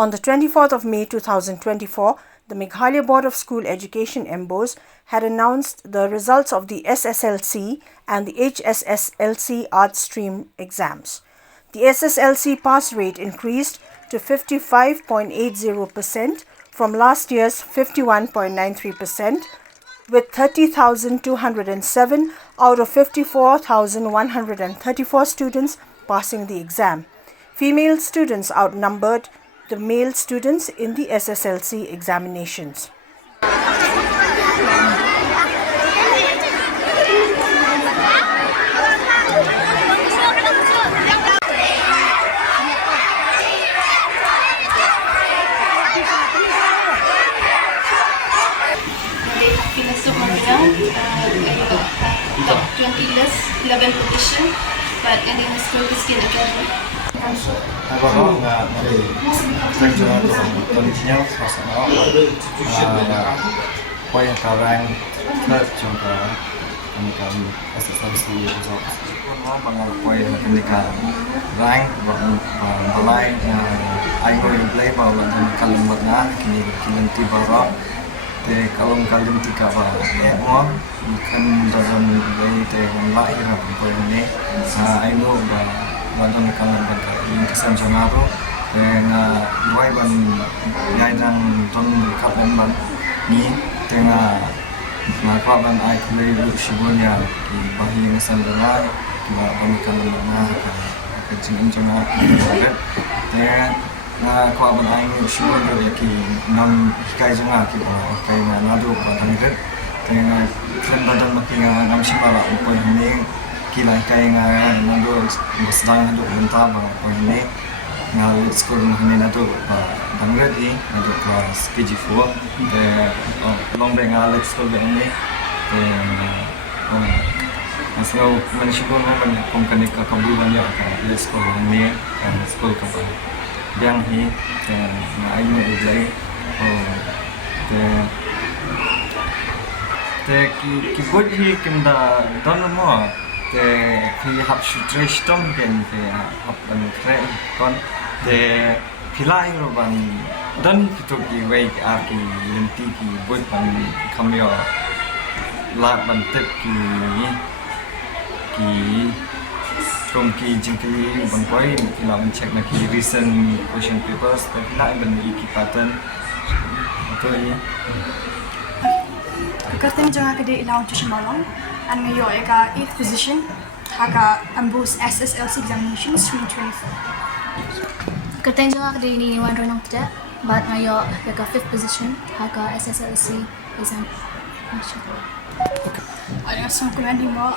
On the 24th of May 2024, the Meghalaya Board of School Education Mbose had announced the results of the SSLC and the HSSLC Arts stream exams. The SSLC pass rate increased to 55.80% from last year's 51.93%, with 30,207 out of 54,134 students passing the exam. Female students outnumbered the male students in the SSLC examinations. Top 20 list, 11 position, but in the school is still academy. SSLC kalong tiga ba mo kan dalam dari teh lai na pun ni ai no ba dalam kalan ba in kesan janaro na dua ban yai nang ton kapan ban ni tengah maka ban ai kulai lu shibunya ki bahi kesan janaro ki ba ban kalan na ka jin jana teh na ko ban ai ngi shibuan do ki nam kai janga ki ba kai na na do ba dang ret tena tren badan makinga nam shimala upo ni ki lai kai nga na do musdang do unta ba upo ni na school ni na do ba dang ret ni na do class KG4 de long bang alex school ni asal mensyukur man kompani ka kabulan ya ka school ni kan school ka ba yang hi na ai mo ilai ki bod hi kimda don mo ki hab shutreshtom gen hab ban kre kon pilai ro ban don kitok ki wei ki lenti ki bod ban kamyo la ban tep ki from ki jingkli ban koi kila ban check na ki recent question papers kila ban ki pattern to ni Kerteng jangan kedai ilawan tu semalam, and ngayo eka 8th position, haga Mbose SSLC examinations 2024. Kerteng jangan kedai ni wan ronang tidak, but ngayo eka 5th position, haga SSLC exam. Ada semua kuliah ni mo,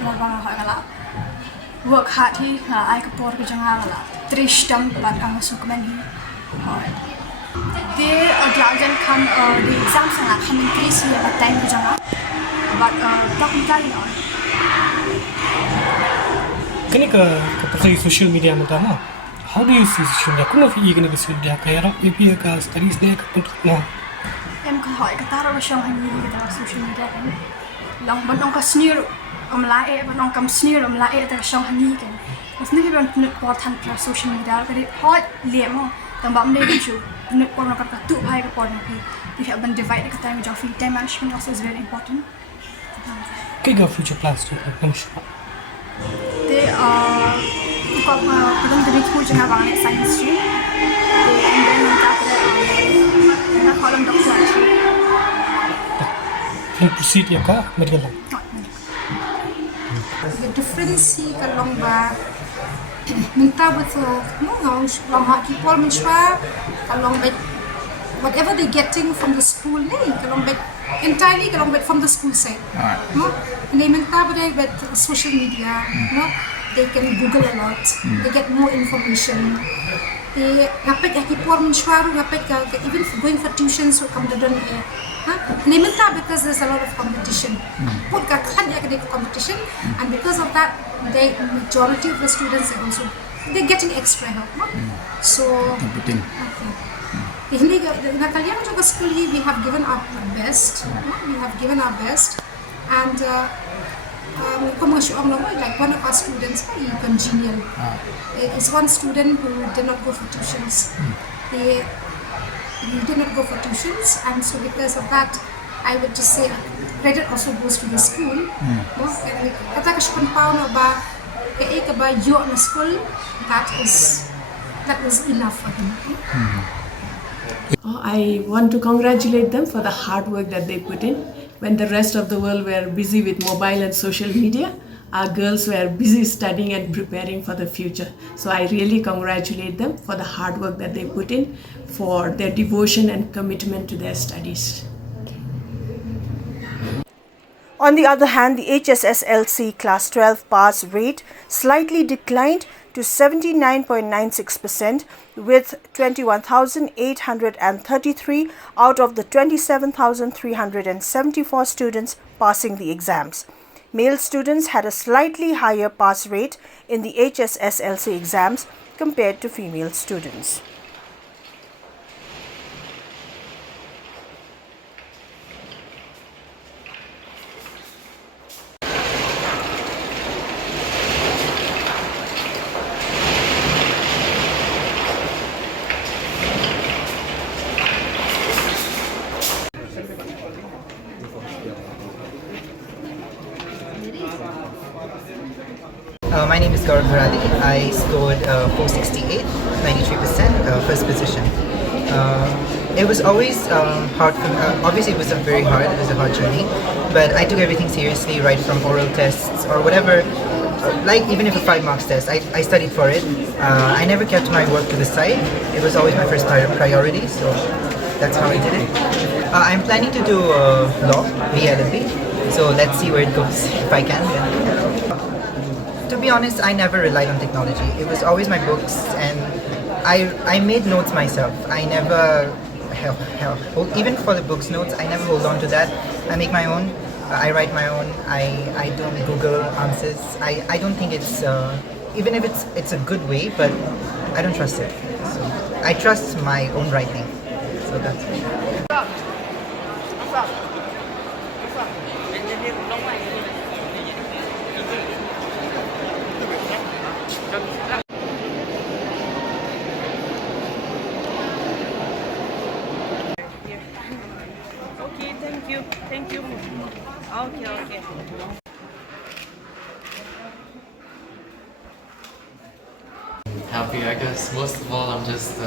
labang hak work hard hi, ai kapor ke jangan lah. Trishtam, but ang semua kuliah ni. They diajan kan di exam sangat kami terus ya time jangan, but tak mungkin on. Kini ke pasal social media macam mana? How do you see social media? Kau nak fikir kena social media kaya orang PP ke studies ni ke pun no. Em kan hoi kata orang macam ni kita social media kan. Lang bandong ka sneer amlae, bandong kam sneer amlae kita macam ni kan. Masih ni kita nak buat tanpa social media. Jadi hoi lemo, tambah mendek tu. Nak pun nak kata tu hai ke pun nanti. If you divide the time with free time management also is very important. Kaya future plans tu macam mana? They kau kadang dari tu jangan bangun science stream. And then kita nak kolom doktor. Nak proceed ya kah? Medical. The difference kalau minta betul, long haki pol mencuba, kalau whatever they getting from the school ni, kalau entirely kalau from the school side, they minta betul social media, they can Google a lot, they get more information. They dapat haki pol mencuba, dapat even going for tuitions or come to done here. They minta because there's a lot of competition. Put academic competition, and because of that, the majority of the students are also they're getting extra help. So, hindi nakalian juga school we have given our best. We have given our best, and like one of our students, congenial. It's one student who did not go for tuitions. they do not go for tuitions, and so because of that, I would just say credit also goes to the school. No, kata ka siya pao na ba kaya ka ba you na school, that is enough for him. I want to congratulate them for the hard work that they put in. When the rest of the world were busy with mobile and social media, our girls were busy studying and preparing for the future. So I really congratulate them for the hard work that they put in, for their devotion and commitment to their studies. On the other hand, the HSSLC Class 12 pass rate slightly declined to 79.96%, with 21,833 out of the 27,374 students passing the exams. Male students had a slightly higher pass rate in the HSSLC exams compared to female students. My name is Gaurav Bharali. I scored 468, 93%, first position. It was always hard for me. Obviously, it was very hard. It was a hard journey, but I took everything seriously, right from oral tests or whatever. Like even if a 5 marks test, I studied for it. I never kept my work to the side. It was always my first priority, so that's how I did it. I'm planning to do law, VLLB, so let's see where it goes. If I can, then. To be honest, I never relied on technology. It was always my books, and I made notes myself. I never, even for the books notes, I never hold on to that. I make my own. I write my own. I don't Google answers. I don't think it's even if it's a good way, but I don't trust it. So I trust my own writing. So that's it. Okay, thank you. Thank you. Okay. Happy, I guess. Most of all, I'm just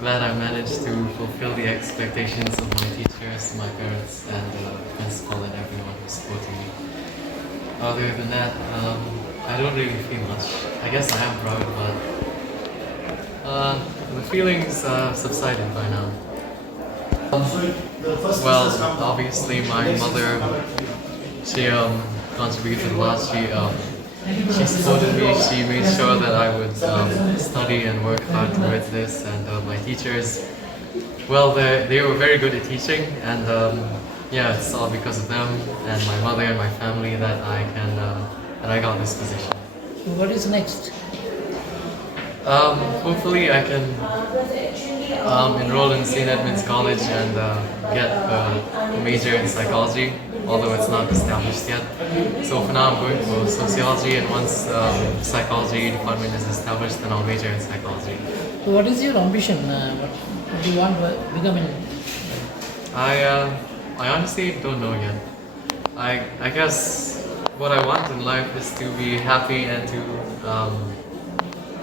glad I managed to fulfill the expectations of my teachers, my parents, and principal, and everyone who's supporting me. Other than that, I don't really feel much. I guess I am proud, but the feelings subsided by now. Well, obviously my mother, she contributed a lot. She supported me. She made sure that I would study and work hard towards this. And my teachers, well, they were very good at teaching, and yeah, it's all because of them and my mother and my family that I got this position. So what is next? Hopefully I can enroll in St. Edmund's College and get a major in psychology, although it's not established yet. So for now I'm going for sociology, and once psychology department is established, then I'll major in psychology. So what is your ambition? What do you want to become in? I honestly don't know yet. I guess what I want in life is to be happy and to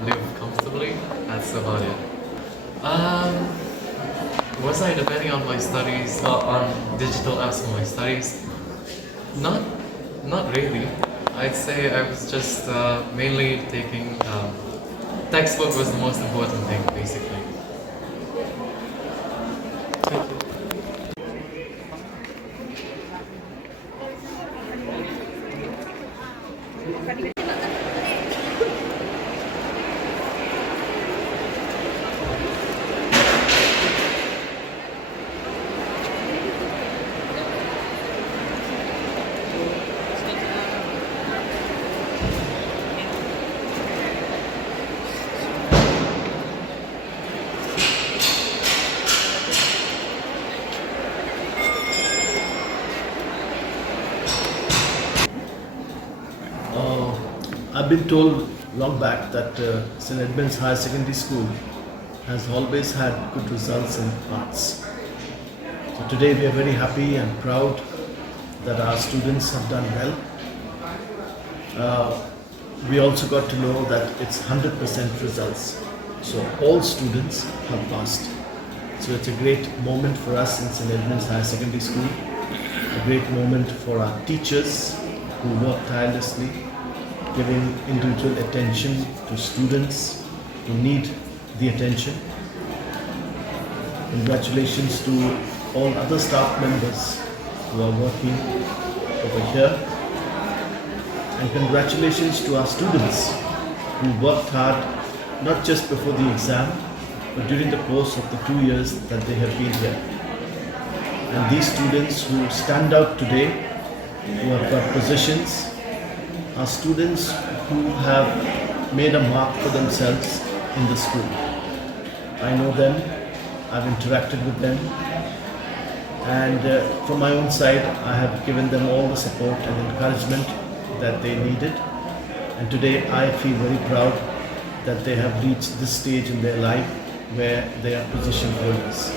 live comfortably. That's about it. Was I depending on my studies, on digital apps for my studies? Not really. I'd say I was just mainly taking textbook was the most important thing, basically. Thank you. I've been told long back that St. Edmund's Higher Secondary School has always had good results in arts. So today we are very happy and proud that our students have done well. We also got to know that it's 100% results. So all students have passed. So it's a great moment for us in St. Edmund's Higher Secondary School. A great moment for our teachers who work tirelessly, giving individual attention to students who need the attention. Congratulations to all other staff members who are working over here. And congratulations to our students who worked hard not just before the exam, but during the course of the 2 years that they have been here. And these students who stand out today, who have got positions, are students who have made a mark for themselves in the school. I know them, I've interacted with them, and from my own side, I have given them all the support and encouragement that they needed. And today I feel very proud that they have reached this stage in their life where they are position holders.